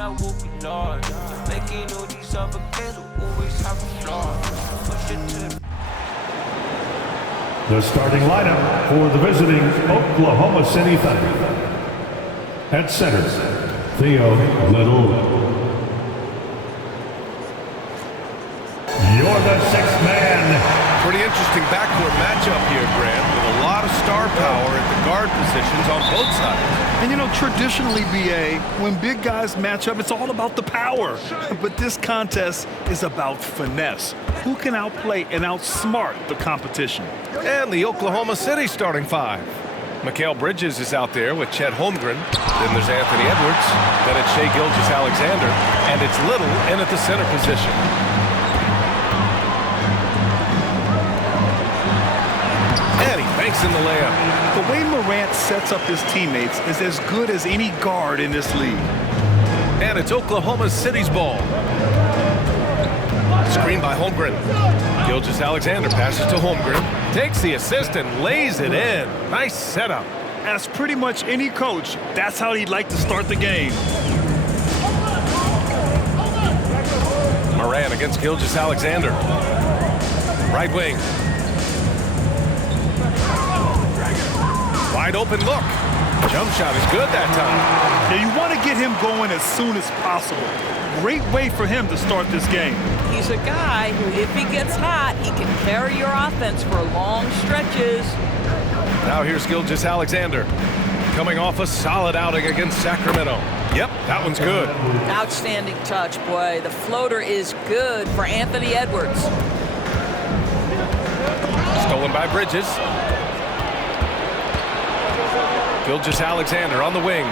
I will be large. Making all these other kids will always have a flaw. Push it to the starting lineup for the visiting Oklahoma City Thunder. At center, Theo Little. You're the sixth man. Pretty interesting backcourt matchup here, Grant, with a lot of star power at the guard positions on both sides. And, you know, traditionally, BA, when big guys match up, it's all about the power. But this contest is about finesse. Who can outplay and outsmart the competition? And the Oklahoma City starting five. Mikal Bridges is out there with Chet Holmgren. Then there's Anthony Edwards. Then it's Shai Gilgeous-Alexander. And it's Little in at the center position. And he banks in the layup. The way Morant sets up his teammates is as good as any guard in this league. And it's Oklahoma City's ball. Screen by Holmgren. Gilgeous-Alexander passes to Holmgren. Takes the assist and lays it in. Nice setup. As pretty much any coach, that's how he'd like to start the game. Morant against Gilgeous-Alexander. Right wing. Wide open look. Jump shot is good that time. Yeah, you want to get him going as soon as possible. Great way for him to start this game. He's a guy who, if he gets hot, he can carry your offense for long stretches. Now here's Gilgeous-Alexander. Coming off a solid outing against Sacramento. Yep, that one's good. Outstanding touch, boy. The floater is good for Anthony Edwards. Stolen by Bridges. Gilgeous-Alexander on the wing.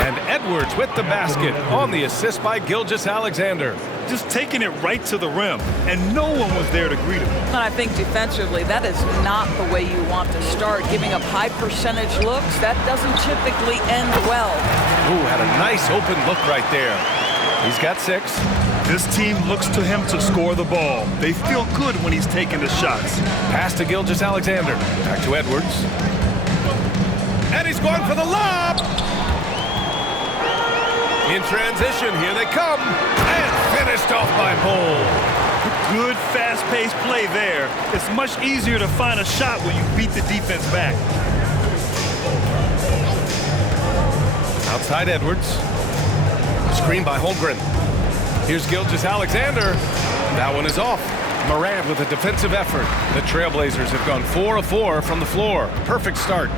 And Edwards with the basket on the assist by Gilgeous-Alexander. Just taking it right to the rim, and no one was there to greet him. And I think defensively, that is not the way you want to start. Giving up high percentage looks, that doesn't typically end well. Ooh, had a nice open look right there. He's got 6. This team looks to him to score the ball. They feel good when he's taking the shots. Pass to Gilgeous-Alexander. Back to Edwards. And he's going for the lob. In transition, here they come. And finished off by Bol. Good fast-paced play there. It's much easier to find a shot when you beat the defense back. Outside Edwards. Screen by Holmgren. Here's Gilgeous-Alexander. That one is off. Morant with a defensive effort. The Trailblazers have gone 4 of 4 from the floor. Perfect start.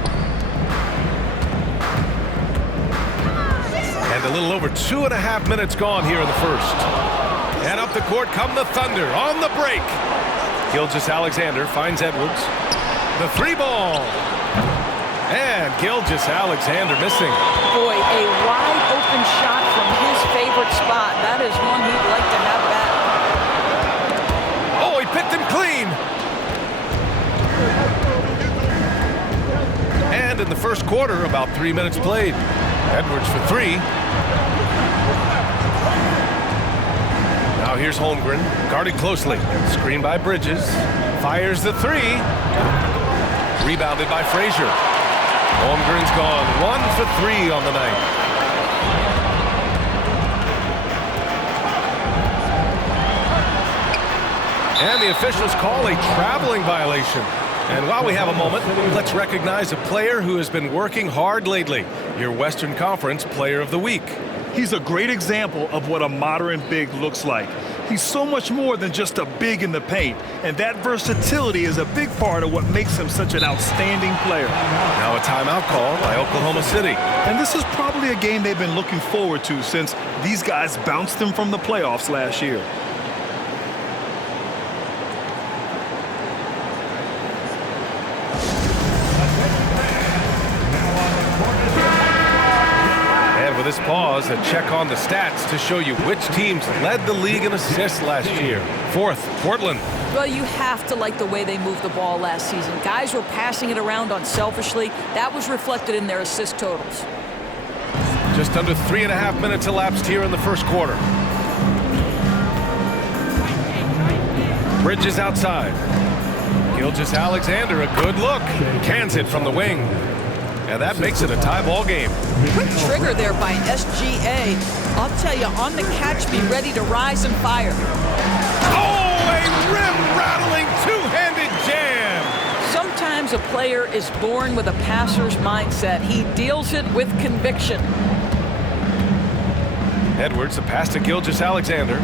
And a little over 2.5 minutes gone here in the first. And up the court come the Thunder on the break. Gilgeous-Alexander finds Edwards. The 3-ball. And Gilgeous-Alexander missing. Boy, a wide open shot from his favorite spot. That is one he'd like to have back. Oh, he picked him clean. And in the first quarter, about 3 minutes played. Edwards for 3. Now here's Holmgren, guarded closely. Screened by Bridges. Fires the 3. Rebounded by Frazier. Holmgren's gone 1 for 3 on the night. And the officials call a traveling violation. And while we have a moment, let's recognize a player who has been working hard lately. Your Western Conference Player of the Week. He's a great example of what a modern big looks like. He's so much more than just a big in the paint, and that versatility is a big part of what makes him such an outstanding player. Now a timeout call by Oklahoma City. And this is probably a game they've been looking forward to since these guys bounced them from the playoffs last year. This pause, a check on the stats to show you which teams led the league in assists last year. 4th, Portland. Well, you have to like the way they moved the ball last season. Guys were passing it around unselfishly. That was reflected in their assist totals. Just under 3.5 minutes elapsed here in the first quarter. Bridges outside. Gilgeous-Alexander, a good look. Cans it from the wing. And that makes it a tie ball game. Quick trigger there by SGA. I'll tell you, on the catch, be ready to rise and fire. Oh, a rim-rattling two-handed jam. Sometimes a player is born with a passer's mindset. He deals it with conviction. Edwards, the pass to Gilgeous-Alexander.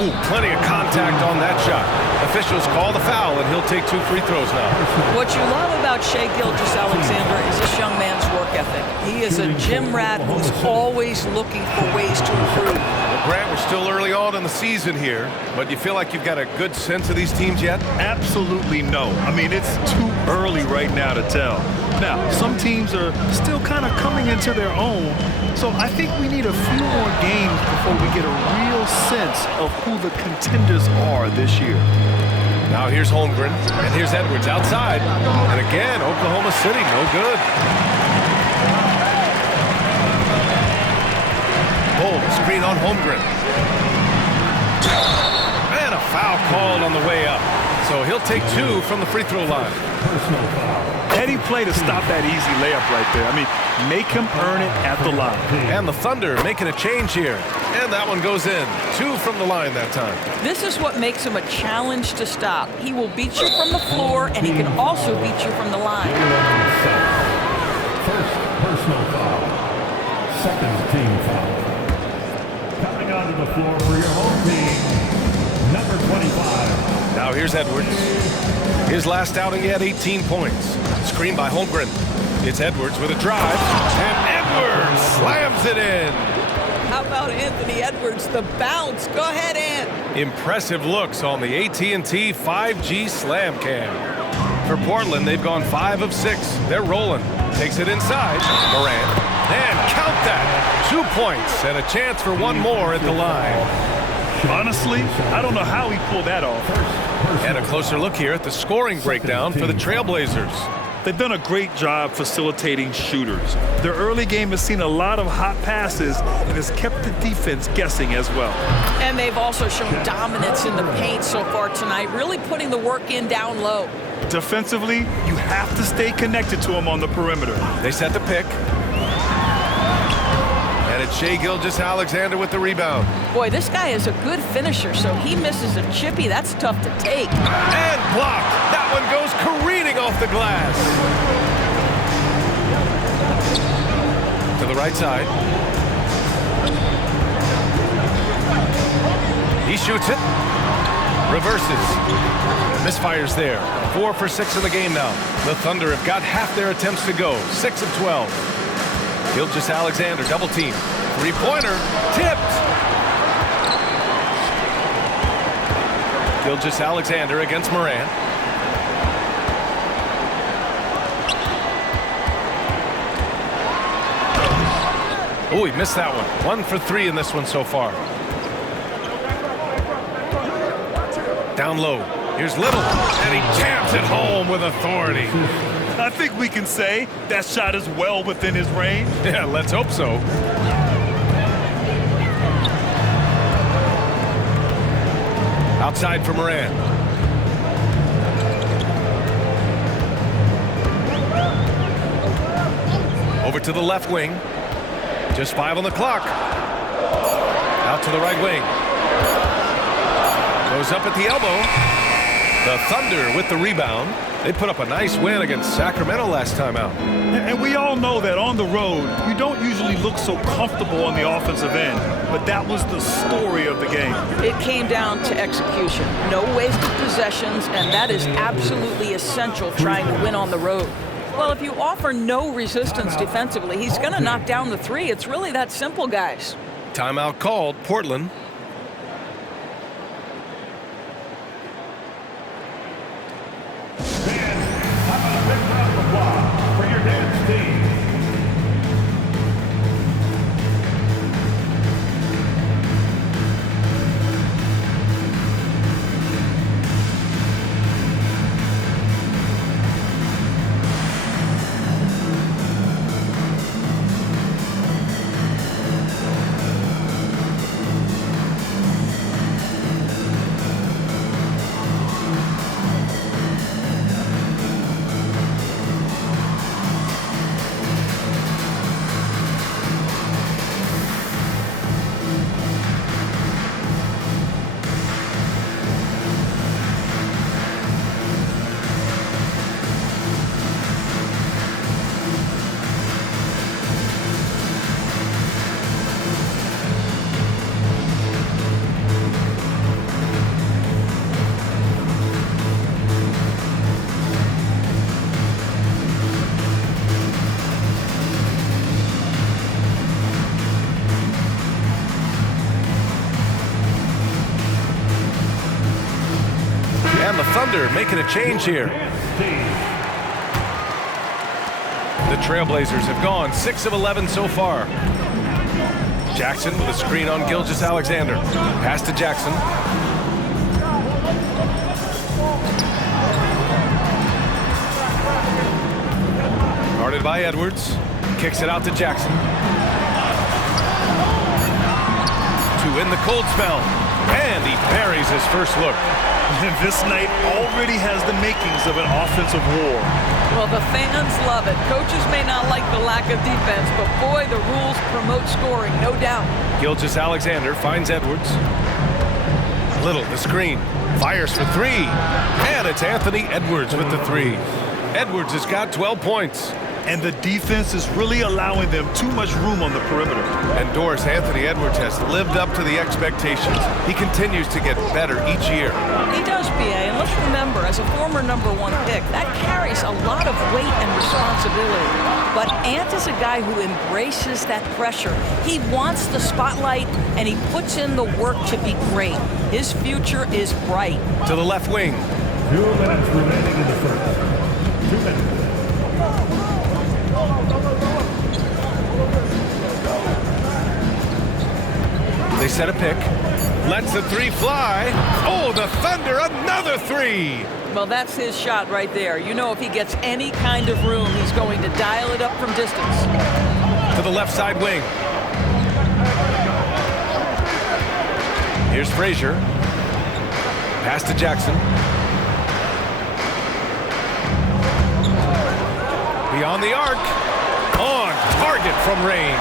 Oh, plenty of contact on that shot. Officials call the foul, and he'll take 2 free throws now. What you love about Shai Gilgeous-Alexander is this young man's work ethic. He is a gym rat who's always looking for ways to improve. Well, Grant, we're still early on in the season here, but you feel like you've got a good sense of these teams yet? Absolutely no. I mean, it's too early right now to tell. Now, some teams are still kind of coming into their own, so I think we need a few more games before we get a real sense of who the contenders are this year. Now here's Holmgren, and here's Edwards outside. And again, Oklahoma City, no good. Bold screen on Holmgren. And a foul called on the way up. So he'll take 2 from the free throw line. Heady play to stop that easy layup right there. I mean, make him earn it at the line. And the Thunder making a change here. And that one goes in. 2 from the line that time. This is what makes him a challenge to stop. He will beat you from the floor, and he can also beat you from the line. First personal foul. Second team foul. Coming onto the floor for your home team, number 25. Now here's Edwards. His last outing, he had 18 points. Screen by Holmgren. It's Edwards with a drive. And Edwards slams it in. How about Anthony Edwards, the bounce? Go ahead, Ant. Impressive looks on the AT&T 5G Slam Cam. For Portland, they've gone 5 of 6. They're rolling. Takes it inside. Morant. And count that. 2 points and a chance for one more at the line. Honestly, I don't know how he pulled that off. And a closer look here at the scoring breakdown for the Trailblazers. They've done a great job facilitating shooters. Their early game has seen a lot of hot passes and has kept the defense guessing as well. And they've also shown dominance in the paint so far tonight, really putting the work in down low. Defensively, you have to stay connected to him on the perimeter. They set the pick. And it's Shai Gilgeous-Alexander with the rebound. Boy, this guy is a good finisher, so he misses a chippy. That's tough to take. And blocked. That one goes careening off the glass. To the right side. He shoots it. Reverses. Misfires there. 4 for 6 in the game now. The Thunder have got half their attempts to go. 6 of 12. Gilgeous-Alexander, double team. 3-pointer, tipped. Gilgeous-Alexander against Morant. Oh, he missed that one. 1 for 3 in this one so far. Down low. Here's Little, and he jams it home with authority. I think we can say that shot is well within his range. Yeah, let's hope so. Outside for Morant. Over to the left wing. Just 5 on the clock. Out to the right wing. Goes up at the elbow. The Thunder with the rebound. They put up a nice win against Sacramento last time out. And we all know that on the road, you don't usually look so comfortable on the offensive end. But that was the story of the game. It came down to execution. No wasted possessions, and that is absolutely essential trying to win on the road. Well, if you offer no resistance defensively, he's going to knock down the 3. It's really that simple, guys. Timeout called. Portland. For your dance team. Thunder making a change here. The Trailblazers have gone 6 of 11 so far. Jackson with a screen on Gilgeous-Alexander. Pass to Jackson. Guarded by Edwards. Kicks it out to Jackson. To win the cold spell. And he buries his first look. This night already has the makings of an offensive war. Well, the fans love it. Coaches may not like the lack of defense, but boy, the rules promote scoring, no doubt. Gilgeous-Alexander finds Edwards. Little, the screen. Fires for three. And it's Anthony Edwards with the three. Edwards has got 12 points. And the defense is really allowing them too much room on the perimeter. And Doris, Anthony Edwards has lived up to the expectations. He continues to get better each year. He does, B.A., and let's remember, as a former #1 pick, that carries a lot of weight and responsibility. But Ant is a guy who embraces that pressure. He wants the spotlight, and he puts in the work to be great. His future is bright. To the left wing. 2 minutes remaining in the first. 2 minutes. They set a pick. Lets the three fly. Oh, the Thunder, another three. Well, that's his shot right there. You know, if he gets any kind of room, he's going to dial it up from distance. To the left side wing. Here's Frazier. Pass to Jackson. Beyond the arc. On target from range.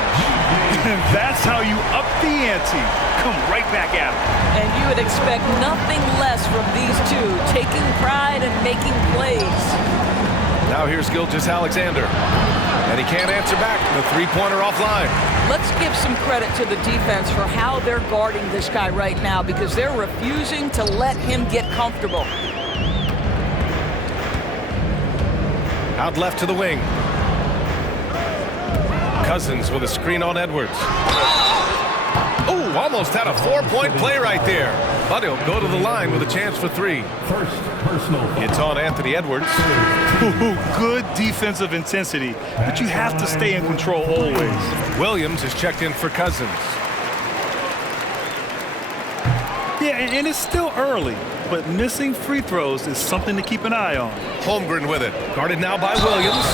And that's how you up the ante. Come right back at him. And you would expect nothing less from these two, taking pride and making plays. Now here's Gilgeous-Alexander. And he can't answer back. The three-pointer offline. Let's give some credit to the defense for how they're guarding this guy right now, because they're refusing to let him get comfortable. Out left to the wing. Cousins with a screen on Edwards. Oh, almost had a 4-point play right there. But he'll go to the line with a chance for three. First personal. It's on Anthony Edwards. Good defensive intensity, but you have to stay in control always. Williams is checked in for Cousins. Yeah, and it's still early, but missing free throws is something to keep an eye on. Holmgren with it. Guarded now by Williams.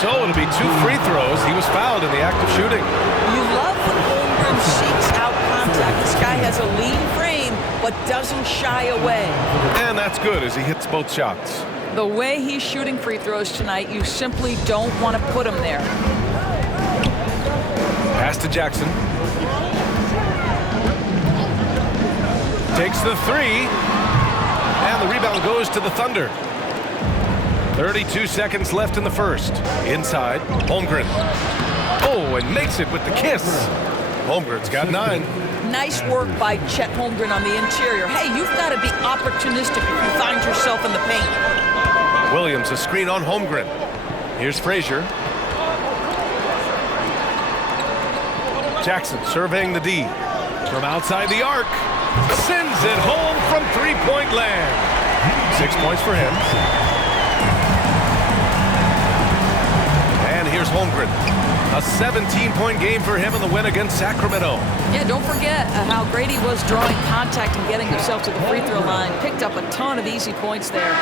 So it'll be 2 free throws. He was fouled in the act of shooting. You love when Holmgren seeks out contact. This guy has a lean frame, but doesn't shy away. And that's good as he hits both shots. The way he's shooting free throws tonight, you simply don't want to put him there. Pass to Jackson. Takes the three. And the rebound goes to the Thunder. 32 seconds left in the first. Inside, Holmgren. Oh, and makes it with the kiss. Holmgren's got 9. Nice work by Chet Holmgren on the interior. Hey, you've got to be opportunistic if you find yourself in the paint. Williams, a screen on Holmgren. Here's Frazier. Jackson surveying the D. From outside the arc. Sends it home from three-point land. 6 points for him. And here's Holmgren. A 17-point game for him in the win against Sacramento. Yeah, don't forget how great he was drawing contact and getting himself to the free throw line. Picked up a ton of easy points there.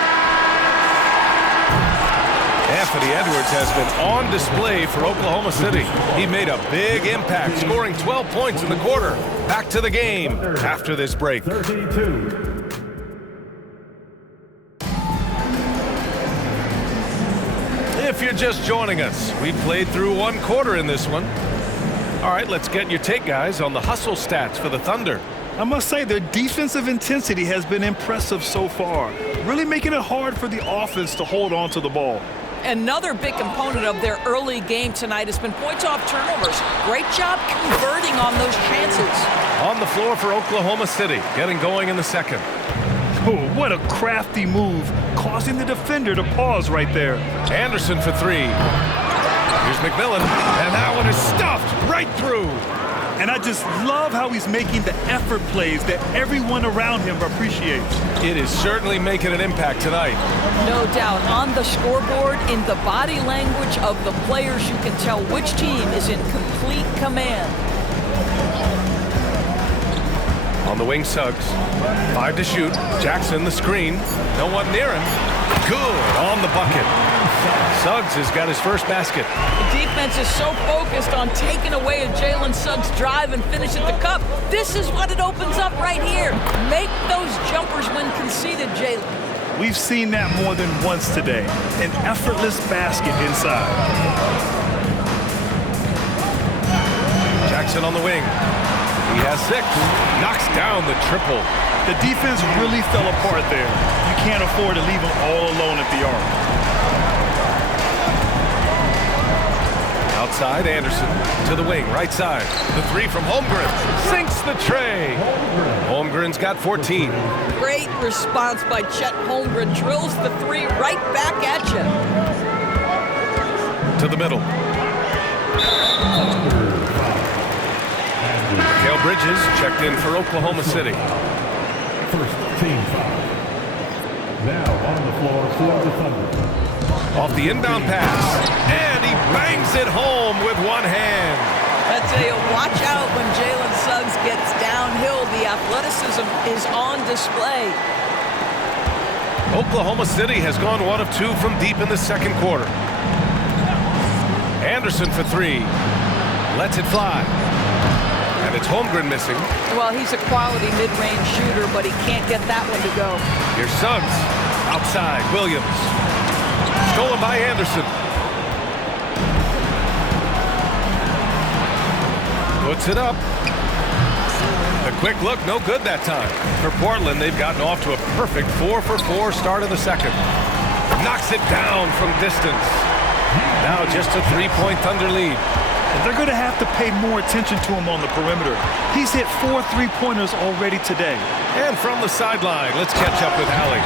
Anthony Edwards has been on display for Oklahoma City. He made a big impact, scoring 12 points in the quarter. Back to the game after this break. 32. If you're just joining us, we played through 1 quarter in this one. All right, let's get your take, guys, on the hustle stats for the Thunder. I must say their defensive intensity has been impressive so far, really making it hard for the offense to hold on to the ball. Another big component of their early game tonight has been points off turnovers. Great job converting on those chances. On the floor for Oklahoma City, getting going in the second. Oh, what a crafty move, causing the defender to pause right there. Anderson for 3. Here's McMillan, and that one is stuffed right through. And I just love how he's making the effort plays that everyone around him appreciates. It is certainly making an impact tonight. No doubt. On the scoreboard, in the body language of the players, you can tell which team is in complete command. On the wing, Suggs. 5 to shoot. Jackson, the screen. No one near him. Good on the bucket. Suggs has got his first basket. The defense is so focused on taking away a Jalen Suggs drive and finish at the cup. This is what it opens up right here. Make those jumpers when conceded, Jalen. We've seen that more than once today. An effortless basket inside. Jackson on the wing. He has 6. Knocks down the triple. The defense really fell apart there. You can't afford to leave them all alone at the arc. Outside, Anderson to the wing, right side. The 3 from Holmgren. Sinks the tray. Holmgren's got 14. Great response by Chet Holmgren. Drills the 3 right back at you. To the middle. Mikal Bridges checked in for Oklahoma City. First team foul. Now on the floor for the Thunder. Off the inbound pass. And he bangs it home with one hand. I tell you, watch out when Jalen Suggs gets downhill. The athleticism is on display. Oklahoma City has gone 1 of 2 from deep in the second quarter. Anderson for 3. Lets it fly. And it's Holmgren missing. Well, he's a quality mid-range shooter, but he can't get that one to go. Here's Suggs. Outside, Williams. Stolen by Anderson. Puts it up. The quick look, no good that time. For Portland, they've gotten off to a perfect 4-for-4 start of the second. Knocks it down from distance. Now just a 3-point Thunder lead. They're going to have to pay more attention to him on the perimeter. He's hit 4 3-pointers already today. And from the sideline, let's catch up with Allie.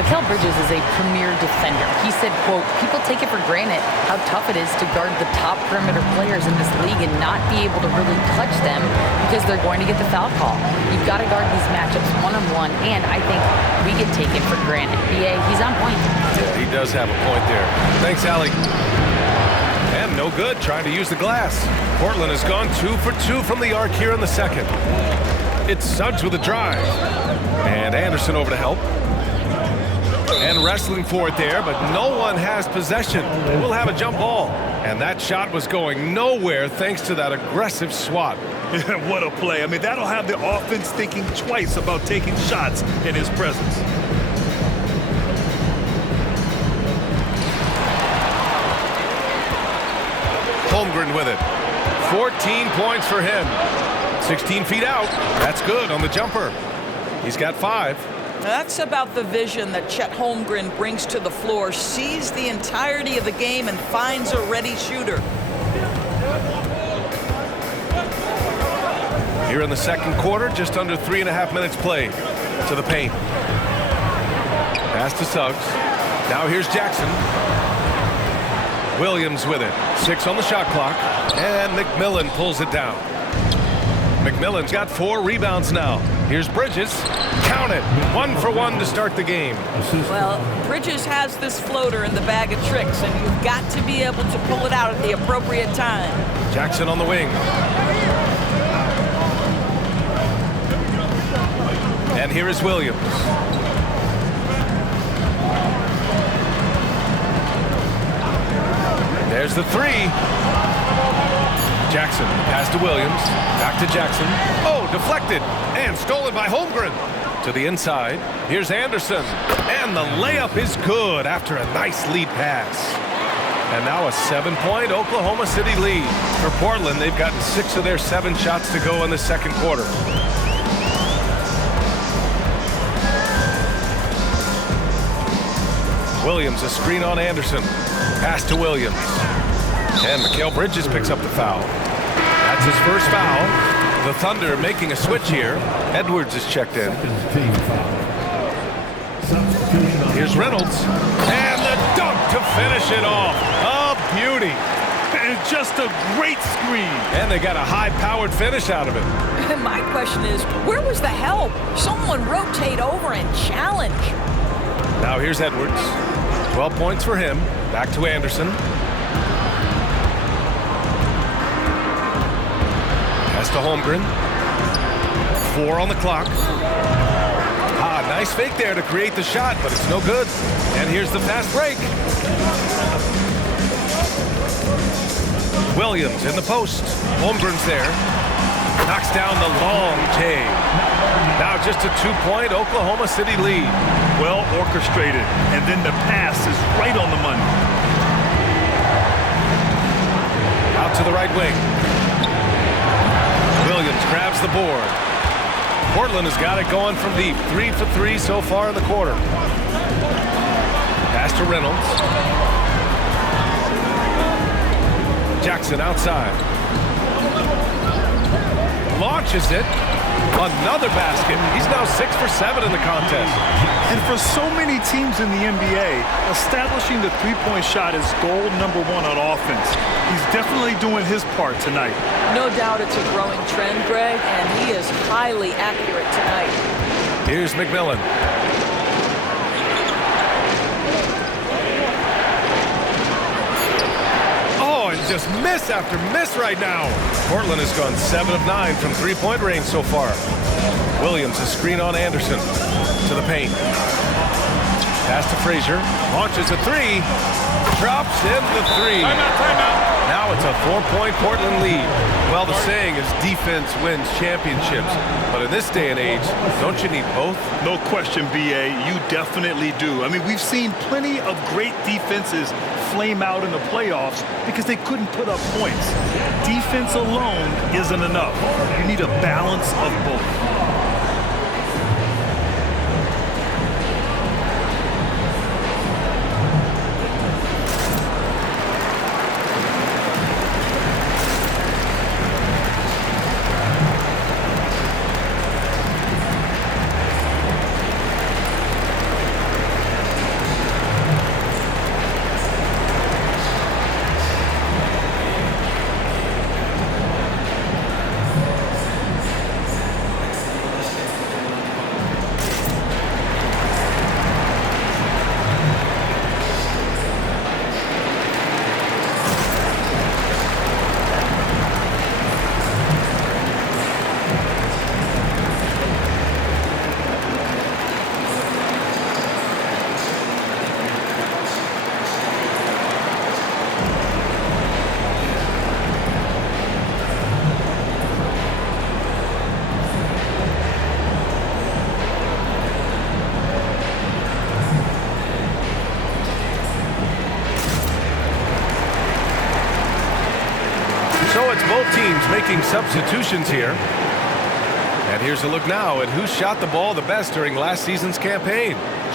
Mikal Bridges is a premier defender. He said, quote, people take it for granted how tough it is to guard the top perimeter players in this league and not be able to really touch them because they're going to get the foul call. You've got to guard these matchups one-on-one, and I think we get taken for granted. BA, he's on point. Yeah, he does have a point there. Thanks, Allie. And no good trying to use the glass. Portland has gone 2 for 2 from the arc here in the second. It's Suggs with a drive. And Anderson over to help. And wrestling for it there, but no one has possession. We'll have a jump ball. And that shot was going nowhere thanks to that aggressive swat. What a play. I mean, that'll have the offense thinking twice about taking shots in his presence. Holmgren with it. 14 points for him. 16 feet out. That's good on the jumper. He's got 5. That's about the vision that Chet Holmgren brings to the floor. Sees the entirety of the game and finds a ready shooter. Here in the second quarter, just under 3.5 minutes played. To the paint. Pass to Suggs. Now here's Jackson. Williams with it. 6 on the shot clock. And McMillan pulls it down. McMillan's got 4 rebounds now. Here's Bridges. Count it. 1 for 1 to start the game. Well, Bridges has this floater in the bag of tricks, and you've got to be able to pull it out at the appropriate time. Jackson on the wing. And here is Williams. There's the 3. Jackson, pass to Williams, back to Jackson. Oh, deflected and stolen by Holmgren. To the inside, here's Anderson. And the layup is good after a nice lead pass. And now a 7-point Oklahoma City lead. For Portland, they've gotten 6 of their 7 shots to go in the second quarter. Williams, a screen on Anderson. Pass to Williams. And Mikal Bridges picks up the foul. That's his first foul. The Thunder making a switch here. Edwards is checked in. Here's Reynolds. And the dunk to finish it off. A beauty. is just a great screen. And they got a high-powered finish out of it. My question is, where was the help? Someone rotate over and challenge. Now here's Edwards. 12 points for him. Back to Anderson. Pass to Holmgren. 4 on the clock. Nice fake there to create the shot, but it's no good. And here's the fast break. Williams in the post. Holmgren's there. Knocks down the long J. Now just a 2-point Oklahoma City lead. Well orchestrated, and then the pass is right on the money. Out to the right wing. Williams grabs the board. Portland has got it going from deep. 3 for 3 so far in the quarter. Pass to Reynolds. Jackson outside. Launches it. Another basket. He's now 6 for 7 in the contest. And for so many teams in the NBA, establishing the three-point shot is goal number 1 on offense. He's definitely doing his part tonight. No doubt it's a growing trend, Greg, and he is highly accurate tonight. Here's McMillan. Oh, and just miss after miss right now. Portland has gone 7 of 9 from three-point range so far. Williams, a screen on Anderson. To the paint. Pass to Frazier. Launches a 3. Drops in the 3. Timeout. Now it's a 4-point Portland lead. Well, the saying is defense wins championships. But in this day and age, don't you need both? No question, B.A. You definitely do. I mean, we've seen plenty of great defenses flame out in the playoffs because they couldn't put up points. Defense alone isn't enough. You need a balance of both. So it's both teams making substitutions here. And here's a look now at who shot the ball the best during last season's campaign.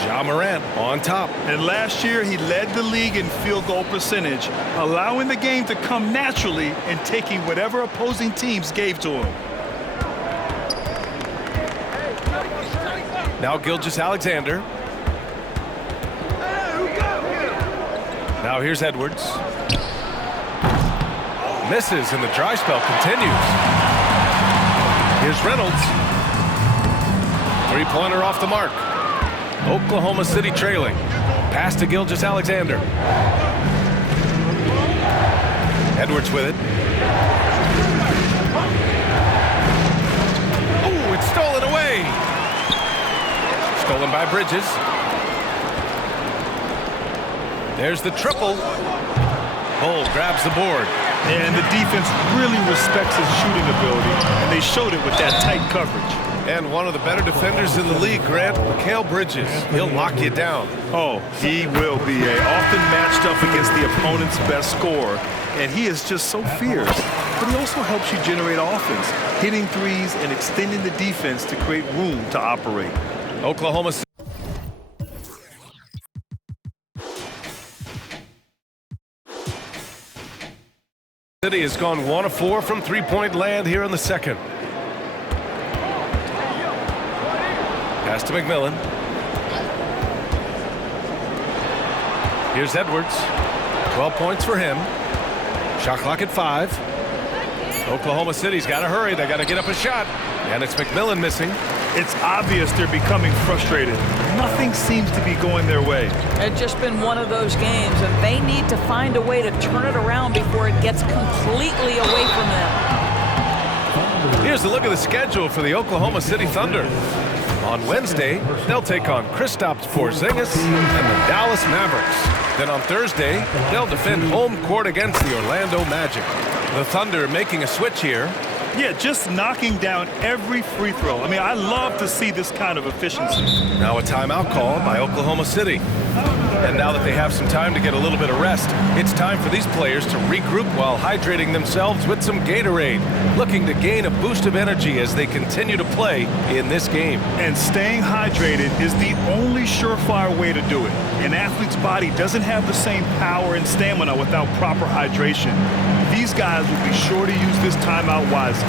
Ja Morant on top. And last year, he led the league in field goal percentage, allowing the game to come naturally and taking whatever opposing teams gave to him. Now Gilgeous-Alexander. Now here's Edwards. Misses, and the dry spell continues. Here's Reynolds. Three-pointer off the mark. Oklahoma City trailing. Pass to Gilgeous-Alexander. Edwards with it. Oh, it's stolen away. Stolen by Bridges. There's the triple. Bull grabs the board. And the defense really respects his shooting ability, and they showed it with that tight coverage. And one of the better defenders in the league, Grant, Mikal Bridges. He'll lock you down. Oh, he will be often matched up against the opponent's best scorer, and he is just so fierce. But he also helps you generate offense, hitting threes and extending the defense to create room to operate. Oklahoma City has gone 1 of 4 from three-point land here in the second. Pass to McMillan. Here's Edwards. 12 points for him. Shot clock at 5. Oklahoma City's got to hurry. They got to get up a shot. And it's McMillan missing. It's obvious they're becoming frustrated. Nothing seems to be going their way. It's just been one of those games, and they need to find a way to turn it around before it gets completely away from them. Here's a look at the schedule for the Oklahoma City Thunder. On Wednesday, they'll take on Kristaps Porzingis and the Dallas Mavericks. Then on Thursday, they'll defend home court against the Orlando Magic. The Thunder making a switch here. Yeah, just knocking down every free throw. I mean, I love to see this kind of efficiency. Now a timeout called by Oklahoma City. And now that they have some time to get a little bit of rest, it's time for these players to regroup while hydrating themselves with some Gatorade, looking to gain a boost of energy as they continue to play in this game. And staying hydrated is the only surefire way to do it. An athlete's body doesn't have the same power and stamina without proper hydration. These guys will be sure to use this timeout wisely.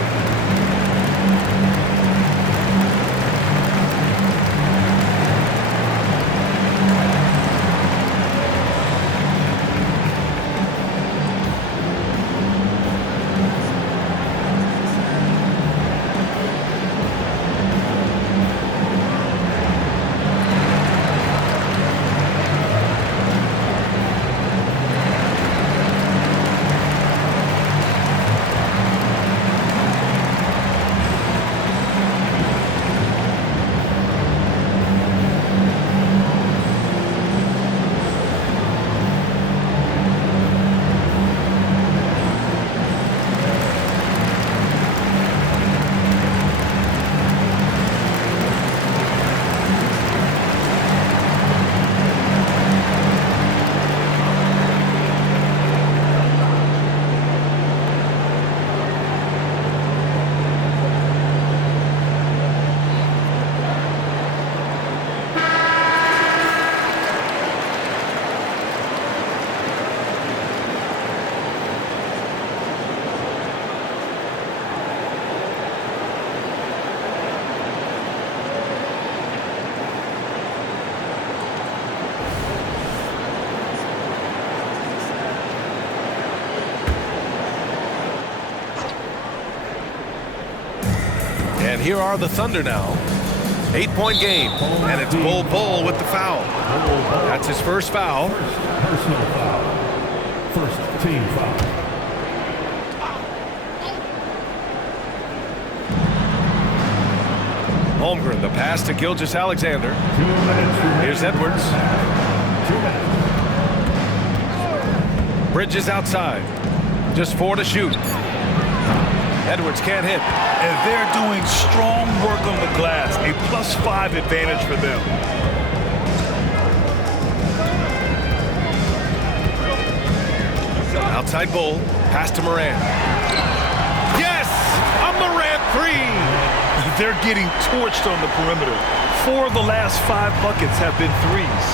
And here are the Thunder now. 8-point game, and it's Bol Bol with the foul. That's his first foul. Personal foul. First team foul. Holmgren, the pass to Gilgeous-Alexander. 2 minutes remaining. Here's Edwards. 2 minutes. Bridges outside. Just 4 to shoot. Edwards can't hit. And they're doing strong work on the glass. A +5 advantage for them. Outside Bol. Pass to Morant. Yes! A Morant 3! They're getting torched on the perimeter. 4 of the last 5 buckets have been threes.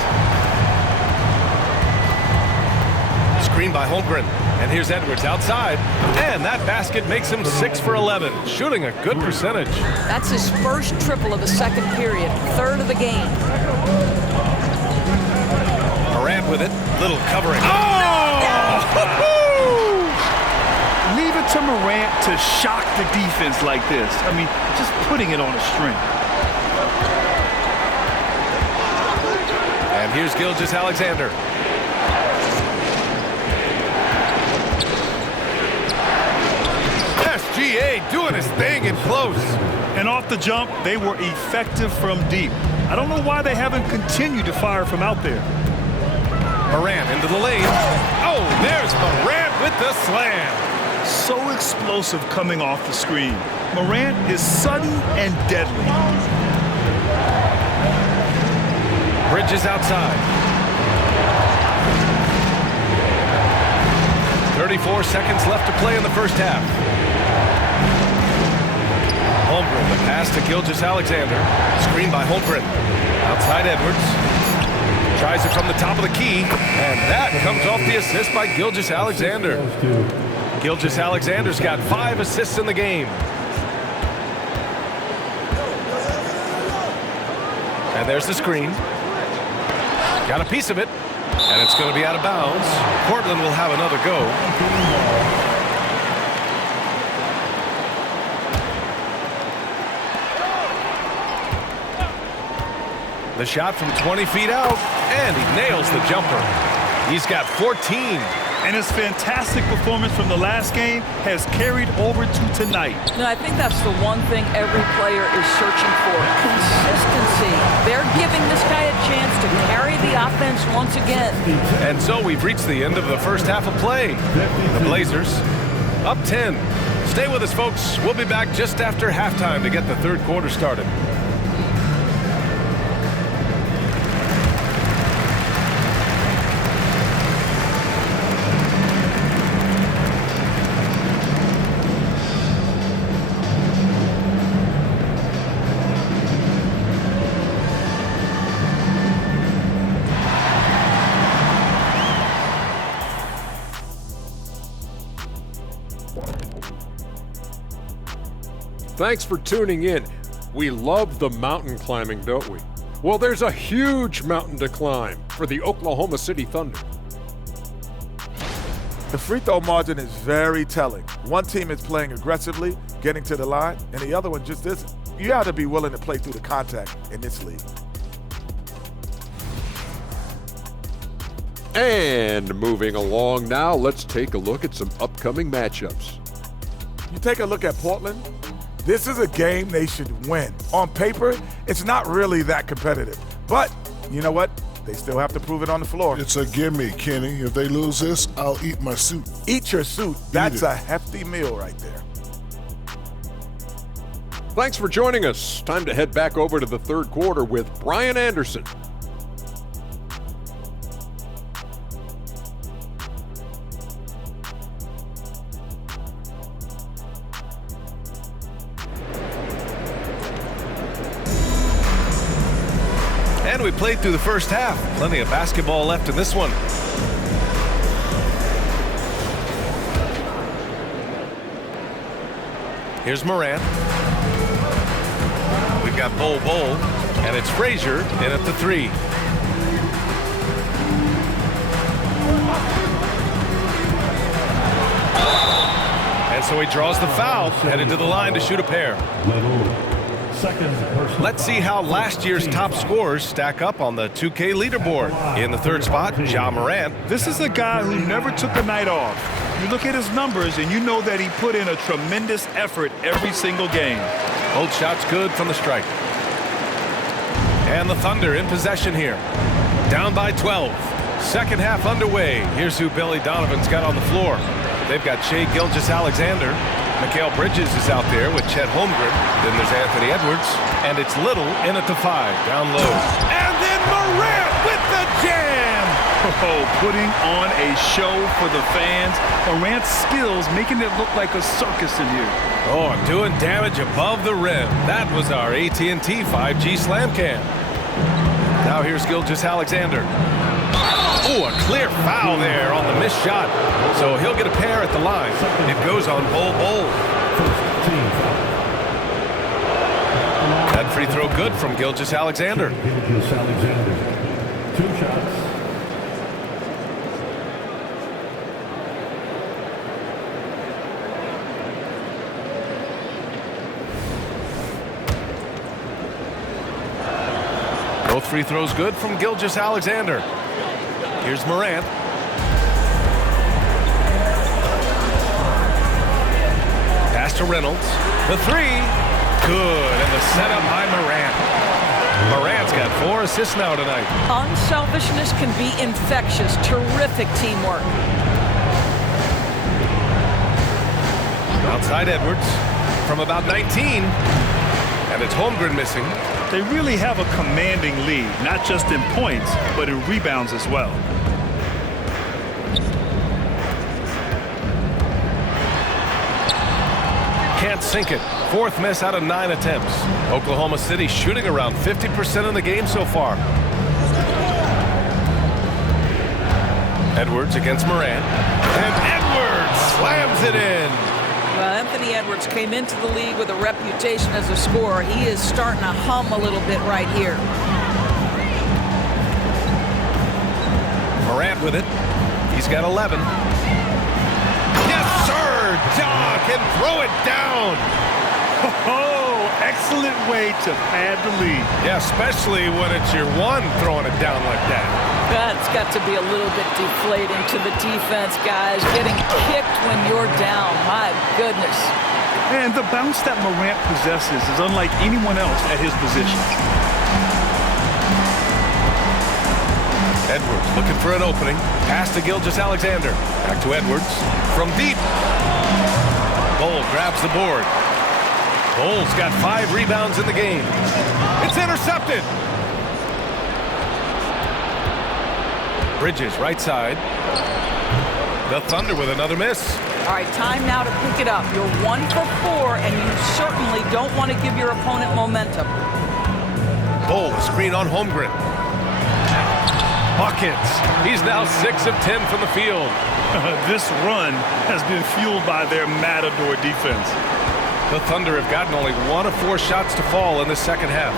Screen by Holmgren. And here's Edwards outside. And that basket makes him 6 for 11. Shooting a good percentage. That's his first triple of the second period, third of the game. Morant with it. Little covering. Oh! Leave it to Morant to shock the defense like this. I mean, just putting it on a string. And here's Gilgeous-Alexander. SGA doing his thing in close. And off the jump, they were effective from deep. I don't know why they haven't continued to fire from out there. Morant into the lane. Oh, there's Morant with the slam. So explosive coming off the screen. Morant is sudden and deadly. Bridges outside. 34 seconds left to play in the first half. Holmgren, the pass to Gilgeous-Alexander. Screen by Holmgren. Outside Edwards. Tries it from the top of the key. And that comes off the assist by Gilgeous-Alexander. Gilgeous-Alexander's got 5 assists in the game. And there's the screen. Got a piece of it. And it's going to be out of bounds. Portland will have another go. The shot from 20 feet out, and he nails the jumper. He's got 14. And his fantastic performance from the last game has carried over to tonight. No, I think that's the one thing every player is searching for. Consistency. They're giving this guy a chance to carry the offense once again. And so we've reached the end of the first half of play. The Blazers up 10. Stay with us, folks. We'll be back just after halftime to get the third quarter started. Thanks for tuning in. We love the mountain climbing, don't we? Well, there's a huge mountain to climb for the Oklahoma City Thunder. The free throw margin is very telling. One team is playing aggressively, getting to the line, and the other one just isn't. You have to be willing to play through the contact in this league. And moving along now, let's take a look at some upcoming matchups. You take a look at Portland. This is a game they should win. On paper, it's not really that competitive. But you know what? They still have to prove it on the floor. It's a gimme, Kenny. If they lose this, I'll eat my suit. Eat your suit. That's a hefty meal right there. Thanks for joining us. Time to head back over to the third quarter with Brian Anderson. And we played through the first half. Plenty of basketball left in this one. Here's Morant. We've got Bol, and it's Frazier in at the three. And so he draws the foul, headed to the line to shoot a pair. Let's see how last year's top scorers stack up on the 2K leaderboard. In the third spot, Ja Morant. This is a guy who never took a night off. You look at his numbers and you know that he put in a tremendous effort every single game. Both shots good from the stripe. And the Thunder in possession here. Down by 12. Second half underway. Here's who Billy Donovan's got on the floor. They've got Shai Gilgeous-Alexander. Mikal Bridges is out there with Chet Holmgren. Then there's Anthony Edwards. And it's Little in at the 5, down low. And then Morant with the jam! Oh, putting on a show for the fans. Morant's skills making it look like a circus in here. Oh, doing damage above the rim. That was our AT&T 5G Slam Cam. Now here's Gilgeous-Alexander. Oh, a clear foul there on the missed shot. So he'll get a pair at the line. It goes on Bol. That free throw good from Gilgeous-Alexander. Gilgeous-Alexander. 2 shots. Both free throws good from Gilgeous-Alexander. Here's Morant. Pass to Reynolds. The 3. Good. And the setup by Morant. Morant's got 4 assists now tonight. Unselfishness can be infectious. Terrific teamwork. Outside Edwards from about 19. And it's Holmgren missing. They really have a commanding lead, not just in points, but in rebounds as well. Can't sink it. 4th miss out of 9 attempts. Oklahoma City shooting around 50% in the game so far. Edwards against Morant. And Edwards slams it in. Well, Anthony Edwards came into the league with a reputation as a scorer. He is starting to hum a little bit right here. Morant with it. He's got 11. Yes, sir! Ja can throw it down. Oh, excellent way to pad the lead. Yeah, especially when it's your one throwing it down like that. That's got to be a little bit deflating to the defense, guys. Getting kicked when you're down. My goodness. And the bounce that Morant possesses is unlike anyone else at his position. Edwards looking for an opening. Pass to Gilgeous-Alexander. Back to Edwards. From deep. Bol grabs the board. Bol's got 5 rebounds in the game. It's intercepted. Bridges, right side. The Thunder with another miss. All right, time now to pick it up. You're 1 for 4, and you certainly don't want to give your opponent momentum. Bol, a screen on Holmgren. Buckets. He's now 6 of 10 from the field. This run has been fueled by their matador defense. The Thunder have gotten only 1 of 4 shots to fall in the second half.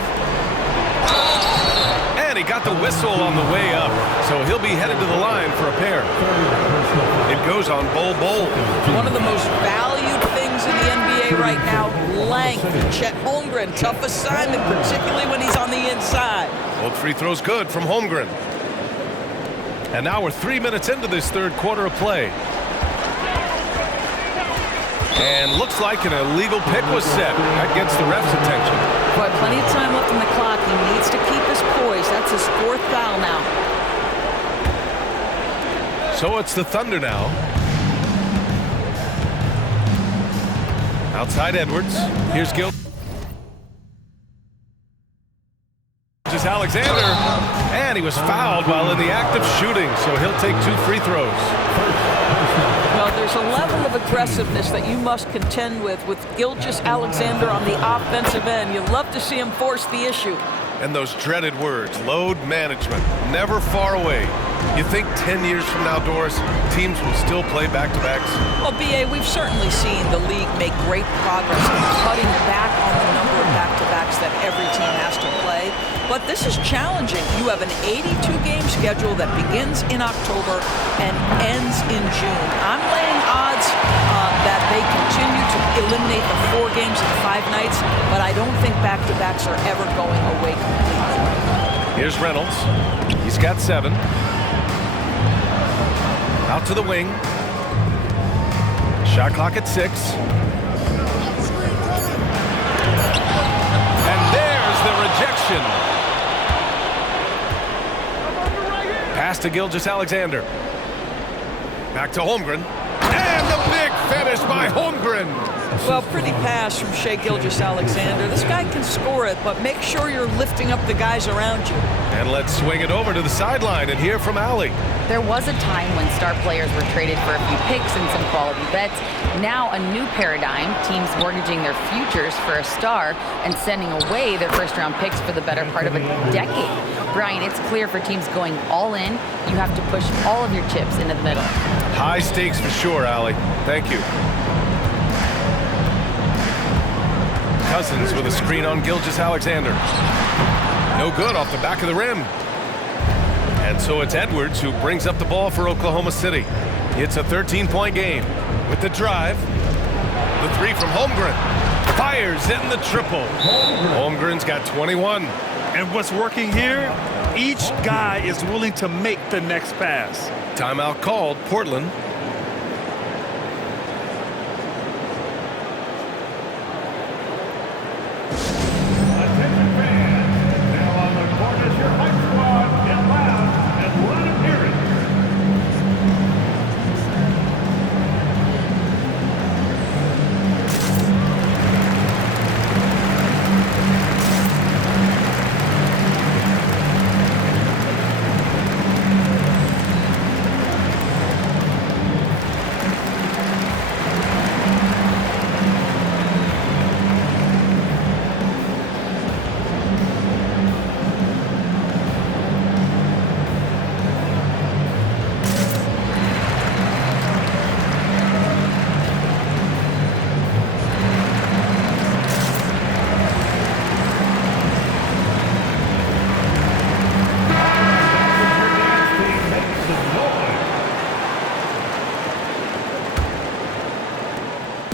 And he got the whistle on the way up, so he'll be headed to the line for a pair. It goes on Bol. One of the most valued things in the NBA right now, length. Chet Holmgren, tough assignment, particularly when he's on the inside. Both free throws good from Holmgren. And now we're 3 minutes into this third quarter of play. And looks like an illegal pick was set. That gets the ref's attention. But plenty of time left in the clock. He needs to keep his poise. That's his 4th foul now. So it's the Thunder now. Outside Edwards. Here's Gilgeous-Alexander. And he was fouled while in the act of shooting, so he'll take 2 free throws. Well, there's a level of aggressiveness that you must contend with Gilgeous-Alexander on the offensive end. You love to see him force the issue. And those dreaded words, load management, never far away. You think 10 years from now, Doris, teams will still play back-to-backs? Well, B.A., we've certainly seen the league make great progress in cutting back on the number of back-to-backs that every team has to play. But this is challenging. You have an 82-game schedule that begins in October and ends in June. I'm laying odds that they continue to eliminate the 4 games in 5 nights, but I don't think back-to-backs are ever going away completely. Here's Reynolds. He's got 7. Out to the wing. Shot clock at 6. And there's the rejection. Pass to Gilgeous-Alexander. Back to Holmgren. And the big finish by Holmgren. Well, pretty pass from Shai Gilgeous-Alexander. This guy can score it, but make sure you're lifting up the guys around you. And let's swing it over to the sideline and hear from Allie. There was a time when star players were traded for a few picks and some quality bets. Now a new paradigm, teams mortgaging their futures for a star and sending away their first-round picks for the better part of a decade. Brian, it's clear for teams going all in, you have to push all of your chips into the middle. High stakes for sure, Allie. Thank you. Cousins with a screen on Gilgeous-Alexander. No good off the back of the rim. And so it's Edwards who brings up the ball for Oklahoma City. It's a 13-point game. With the drive, the 3 from Holmgren. Fires in the triple. Holmgren's got 21. And what's working here, each guy is willing to make the next pass. Timeout called, Portland. Attention fans, now on the court is your hype squad. Get loud and let them hear it.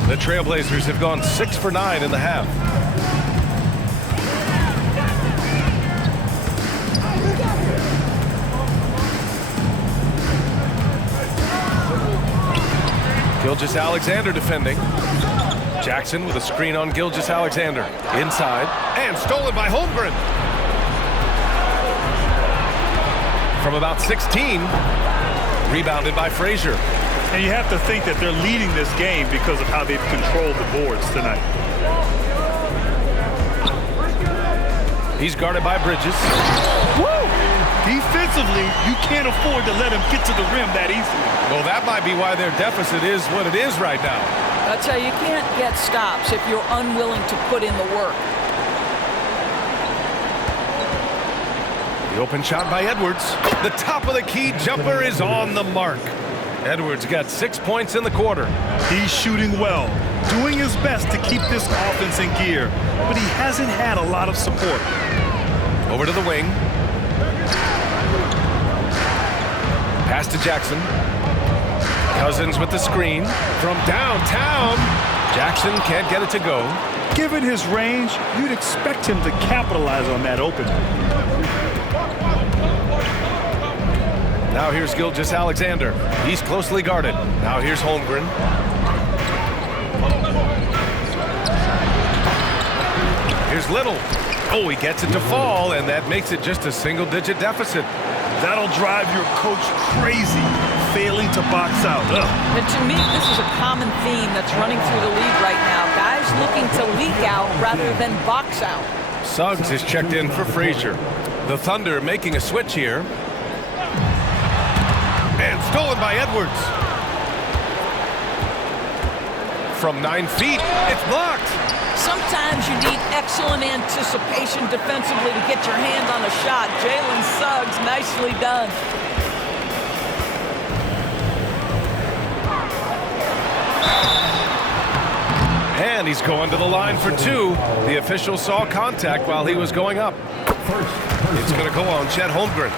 The Trailblazers have gone 6 for 9 in the half. Gilgeous-Alexander defending. Jackson with a screen on Gilgeous-Alexander. Inside, and stolen by Holmgren. From about 16, rebounded by Frazier. And you have to think that they're leading this game because of how they've controlled the boards tonight. He's guarded by Bridges. Woo! Defensively, you can't afford to let him get to the rim that easily. Well, that might be why their deficit is what it is right now. I tell you, you can't get stops if you're unwilling to put in the work. The open shot by Edwards. The top of the key jumper is on the mark. Edwards got 6 points in the quarter. He's shooting well, doing his best to keep this offense in gear, but he hasn't had a lot of support. Over to the wing. Pass to Jackson. Cousins with the screen. From downtown, Jackson can't get it to go. Given his range, you'd expect him to capitalize on that opening. Now here's Gilgeous-Alexander. He's closely guarded. Now here's Holmgren. Here's Little. Oh, he gets it to fall, and that makes it just a single-digit deficit. That'll drive your coach crazy, failing to box out. And to me, this is a common theme that's running through the league right now. Guys looking to leak out rather than box out. Suggs is checked in for Frazier. The Thunder making a switch here. And stolen by Edwards. From 9 feet, it's blocked. Sometimes you need excellent anticipation defensively to get your hand on a shot. Jalen Suggs, nicely done. And he's going to the line for 2. The official saw contact while he was going up. It's going to go on Chet Holmgren.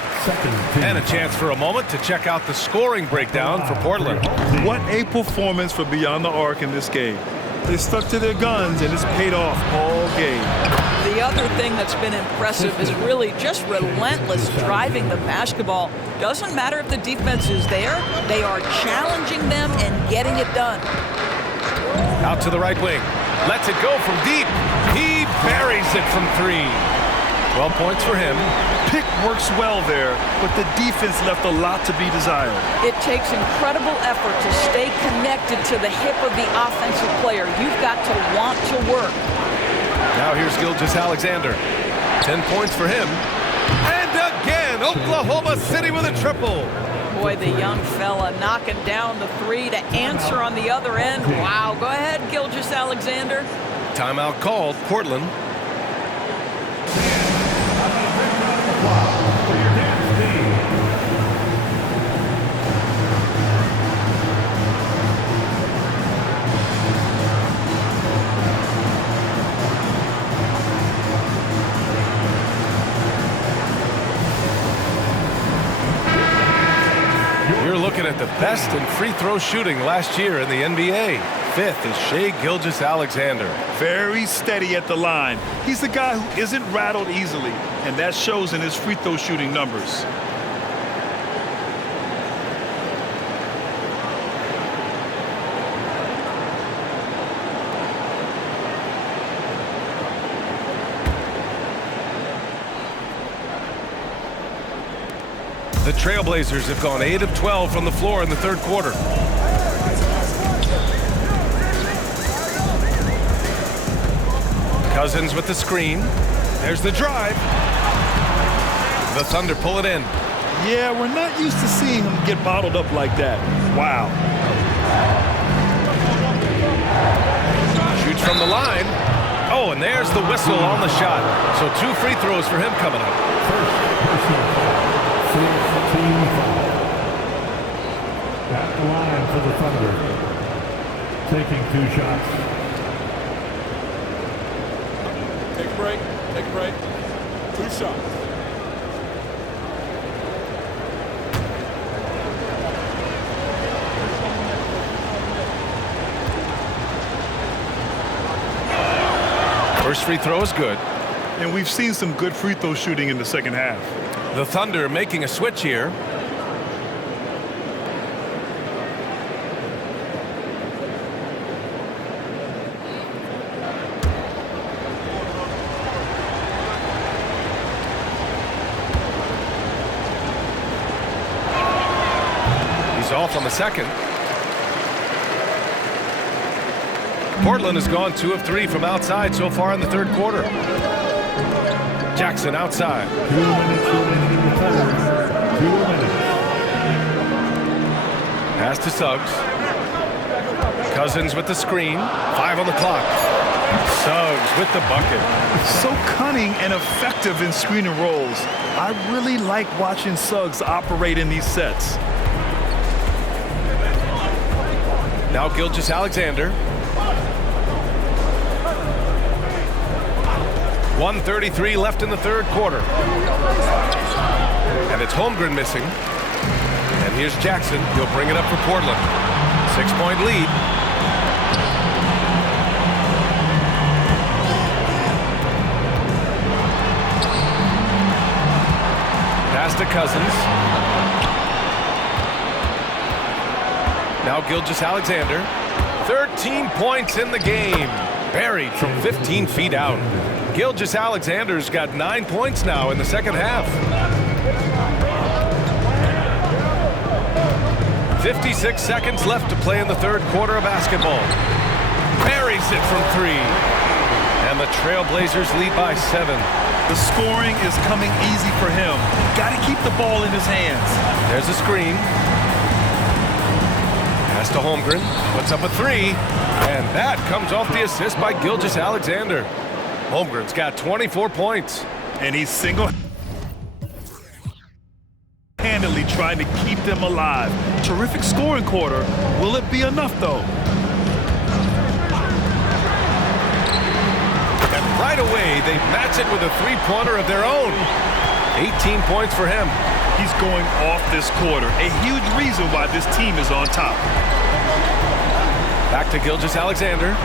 And a chance for a moment to check out the scoring breakdown for Portland. What a performance for Beyond the Arc in this game. They stuck to their guns, and it's paid off all game. The other thing that's been impressive is really just relentless driving the basketball. Doesn't matter if the defense is there, they are challenging them and getting it done. Out to the right wing. Lets it go from deep. He buries it from 3. 12 points for him. Pick works well there, but the defense left a lot to be desired. It takes incredible effort to stay connected to the hip of the offensive player. You've got to want to work. Now here's Gilgeous-Alexander. 10 points for him. And again, Oklahoma City with a triple. Boy, the young fella knocking down the 3 to answer on the other end. Wow, go ahead, Gilgeous-Alexander. Timeout called, Portland. You're looking at the best in free throw shooting last year in the NBA. 5th is Shai Gilgeous-Alexander. Very steady at the line. He's the guy who isn't rattled easily, and that shows in his free throw shooting numbers. The Trailblazers have gone 8 of 12 from the floor in the 3rd quarter. Cousins with the screen. There's the drive. The Thunder pull it in. Yeah, we're not used to seeing him get bottled up like that. Wow. Shoots from the line. Oh, and there's the whistle on the shot. So 2 free throws for him coming up. At the line for the Thunder. Taking 2 shots. Take a break. Take a break. 2 shots. First free throw is good. And we've seen some good free throw shooting in the second half. The Thunder making a switch here. He's off on the second. Portland has gone 2 of 3 from outside so far in the third quarter. Jackson outside. 2 minutes remaining in the third. 2 minutes. Pass to Suggs. Cousins with the screen. 5 on the clock. Suggs with the bucket. So cunning and effective in screen and rolls. I really like watching Suggs operate in these sets. Now Gilgeous-Alexander. 1:33 left in the third quarter. And it's Holmgren missing. And here's Jackson. He'll bring it up for Portland. 6-point lead. Pass to Cousins. Now Gilgeous-Alexander. 13 points in the game. Buried from 15 feet out. Gilgeous-Alexander's got 9 points now in the second half. 56 seconds left to play in the third quarter of basketball. Buries it from 3. And the Trailblazers lead by 7. The scoring is coming easy for him. Got to keep the ball in his hands. There's a screen. Pass to Holmgren. Puts up a 3. And that comes off the assist by Gilgeous-Alexander. Holmgren's got 24 points. And he's single-handedly trying to keep them alive. Terrific scoring quarter. Will it be enough, though? And right away, they match it with a three-pointer of their own. 18 points for him. He's going off this quarter. A huge reason why this team is on top. Back to Gilgeous-Alexander.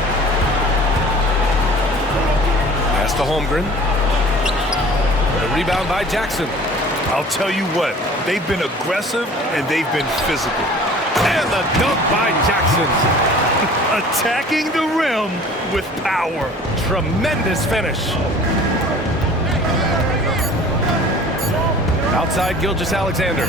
Pass to Holmgren. The rebound by Jackson. I'll tell you what, they've been aggressive and they've been physical. And the dunk by Jackson. Attacking the rim with power. Tremendous finish. Outside Gilgeous-Alexander.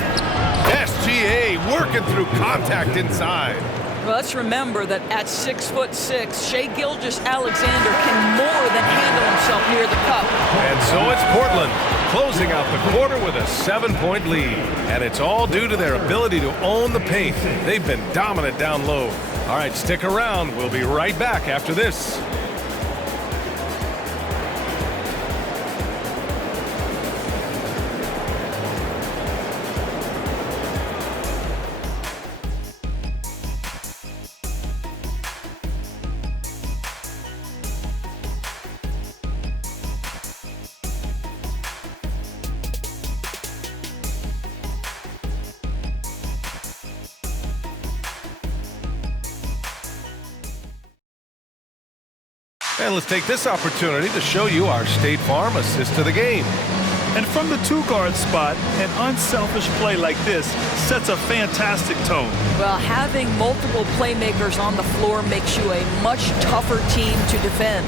SGA working through contact inside. Well, let's remember that at 6'6", Shai Gilgeous-Alexander can more than handle himself near the cup. And so it's Portland closing out the quarter with a 7-point lead. And it's all due to their ability to own the paint. They've been dominant down low. All right, stick around. We'll be right back after this. And let's take this opportunity to show you our State Farm assist to the game. And from the two-guard spot, an unselfish play like this sets a fantastic tone. Well, having multiple playmakers on the floor makes you a much tougher team to defend.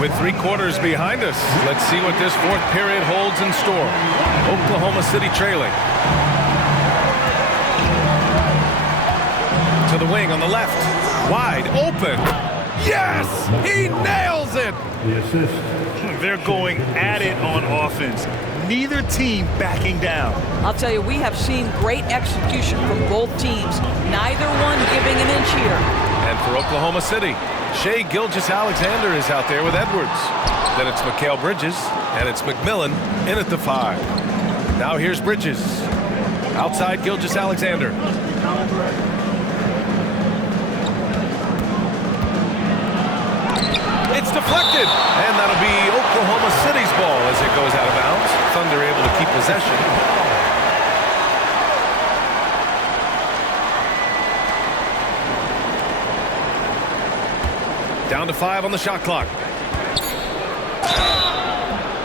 With 3 quarters behind us, let's see what this fourth period holds in store. Oklahoma City trailing. To the wing on the left. Wide open. Yes! He nails it! The assist. They're going at it on offense. Neither team backing down. I'll tell you, we have seen great execution from both teams. Neither one giving an inch here. And for Oklahoma City, Shai Gilgeous-Alexander is out there with Edwards. Then it's Mikal Bridges, and it's McMillan in at the 5. Now here's Bridges. Outside Gilgeous-Alexander. It's deflected, and that'll be Oklahoma City's ball as it goes out of bounds. Thunder able to keep possession. Down to 5 on the shot clock.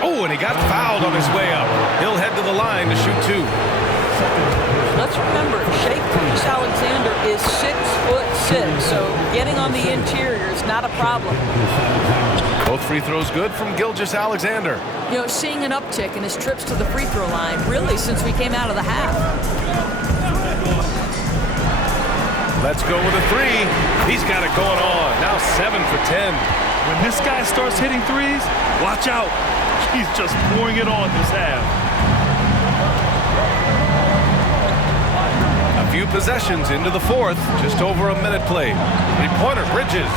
Oh, and he got fouled on his way up. He'll head to the line to shoot 2. Let's remember, Shai Gilgeous-Alexander is 6'6", so getting on the interior is not a problem. Both free throws good from Gilgeous-Alexander. You know, seeing an uptick in his trips to the free throw line, really, since we came out of the half. Let's go with a 3. He's got it going on. Now 7 for 10. When this guy starts hitting threes, watch out. He's just pouring it on this half. A few possessions into the 4th. Just over a minute played. Three-pointer, Bridges.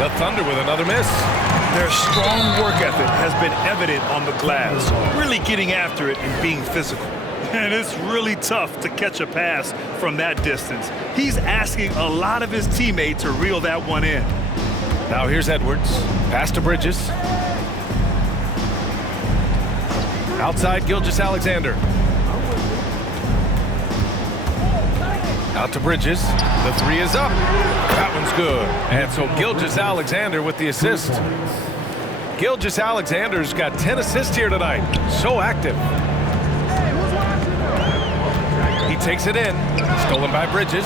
The Thunder with another miss. Their strong work ethic has been evident on the glass, really getting after it and being physical. And it's really tough to catch a pass from that distance. He's asking a lot of his teammates to reel that one in. Now here's Edwards. Pass to Bridges. Outside Gilgeous-Alexander. Out to Bridges. The 3 is up. That one's good. And so Gilgeous-Alexander with the assist. Gilgeous-Alexander's got 10 assists here tonight. So active. He takes it in. Stolen by Bridges.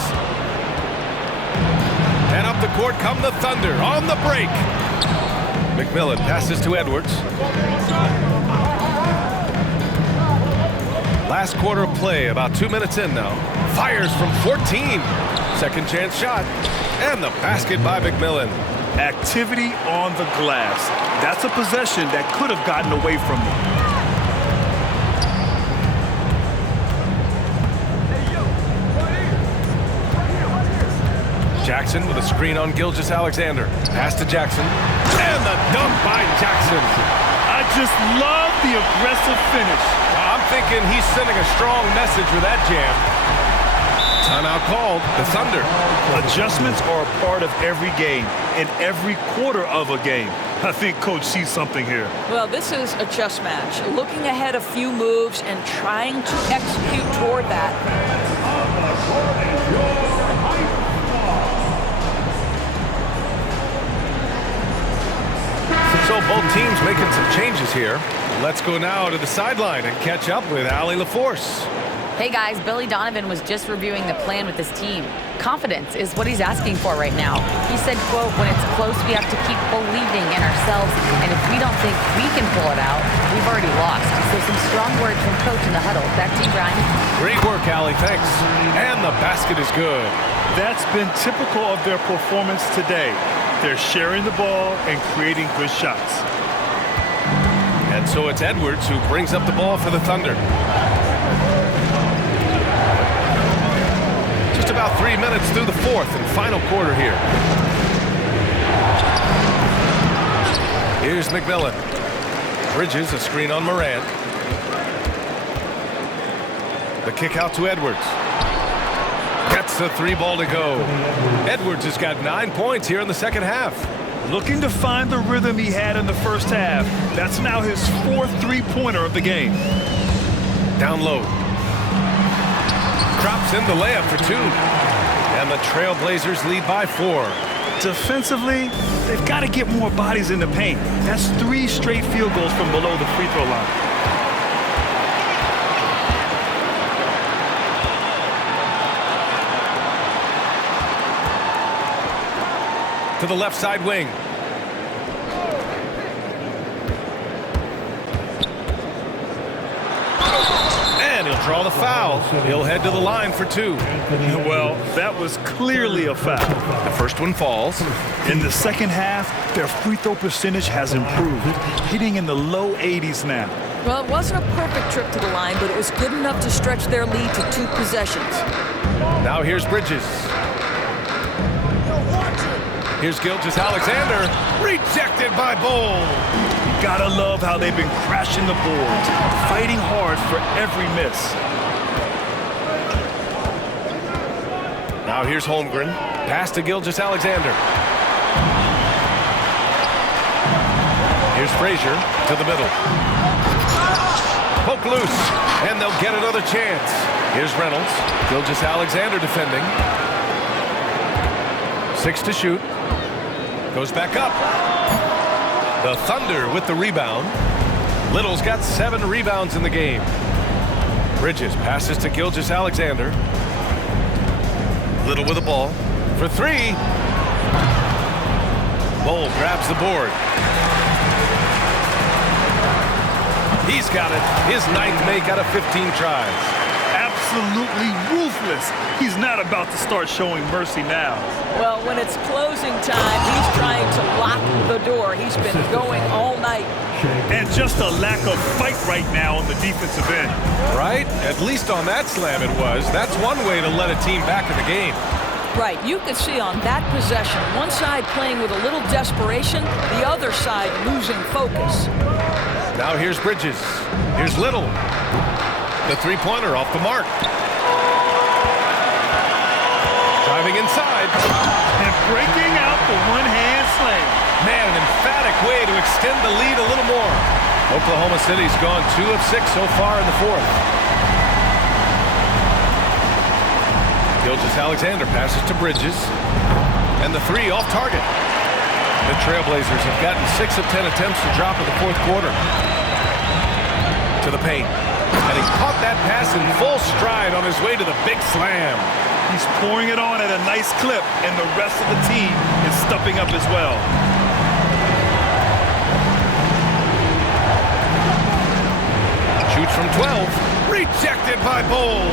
And up the court come the Thunder on the break. McMillan passes to Edwards. Last quarter of play, about 2 minutes in now. Fires from 14. Second chance shot. And the basket by McMillan. Activity on the glass. That's a possession that could have gotten away from them. Jackson with a screen on Gilgeous-Alexander. Pass to Jackson. And the dunk by Jackson. I just love the aggressive finish. I'm thinking he's sending a strong message with that jam. Timeout called. The Thunder. Adjustments are a part of every game, in every quarter of a game. I think Coach sees something here. Well, this is a chess match. Looking ahead a few moves and trying to execute toward that. So both teams making some changes here. Let's go now to the sideline and catch up with Allie LaForce. Hey guys, Billy Donovan was just reviewing the plan with his team. Confidence is what he's asking for right now. He said, quote, when it's close, we have to keep believing in ourselves, and if we don't think we can pull it out, we've already lost. So some strong words from Coach in the huddle. Back to you, Brian. Great work, Allie, thanks. And the basket is good. That's been typical of their performance today. They're sharing the ball and creating good shots. And so it's Edwards who brings up the ball for the Thunder. Just about 3 minutes through the 4th and final quarter here. Here's McMillan. Bridges, a screen on Moran. The kick out to Edwards. Gets the 3 ball to go. Edwards has got 9 points here in the second half. Looking to find the rhythm he had in the first half. That's now his 4th three-pointer of the game. Down low. Drops in the layup for 2. And the Trailblazers lead by 4. Defensively, they've got to get more bodies in the paint. That's 3 straight field goals from below the free throw line. To the left side wing. And he'll draw the foul. He'll head to the line for 2. Well, that was clearly a foul. The first one falls. In the second half, their free throw percentage has improved, hitting in the low 80s now. Well, it wasn't a perfect trip to the line, but it was good enough to stretch their lead to 2 possessions. Now here's Bridges. Here's Gilgeous-Alexander. Rejected by Bol. Gotta love how they've been crashing the boards, fighting hard for every miss. Now here's Holmgren. Pass to Gilgeous-Alexander. Here's Frazier to the middle. Poke loose, and they'll get another chance. Here's Reynolds. Gilgeous-Alexander defending. 6 to shoot. Goes back up. The Thunder with the rebound. Little's got 7 rebounds in the game. Bridges passes to Gilgeous-Alexander. Little with the ball for 3. Bol grabs the board. He's got it. His 9th make out of 15 tries. Absolutely ruthless. He's not about to start showing mercy now. Well, when it's closing time, he's trying to lock the door. He's been going all night. And just a lack of fight right now on the defensive end. Right? At least on that slam it was. That's one way to let a team back in the game. Right, you could see on that possession, one side playing with a little desperation, the other side losing focus. Now here's Bridges. Here's Little. The three-pointer off the mark. Driving inside. And breaking out the one-hand slam. Man, an emphatic way to extend the lead a little more. Oklahoma City's gone 2 of 6 so far in the 4th. Gilgeous-Alexander passes to Bridges. And the 3 off target. The Trailblazers have gotten 6 of 10 attempts to drop in the 4th quarter. To the paint. And he caught that pass in full stride on his way to the big slam. He's pouring it on at a nice clip, and the rest of the team is stepping up as well. Shoots from 12. Rejected by Bol.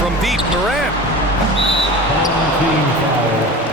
From deep, Morant. Team foul.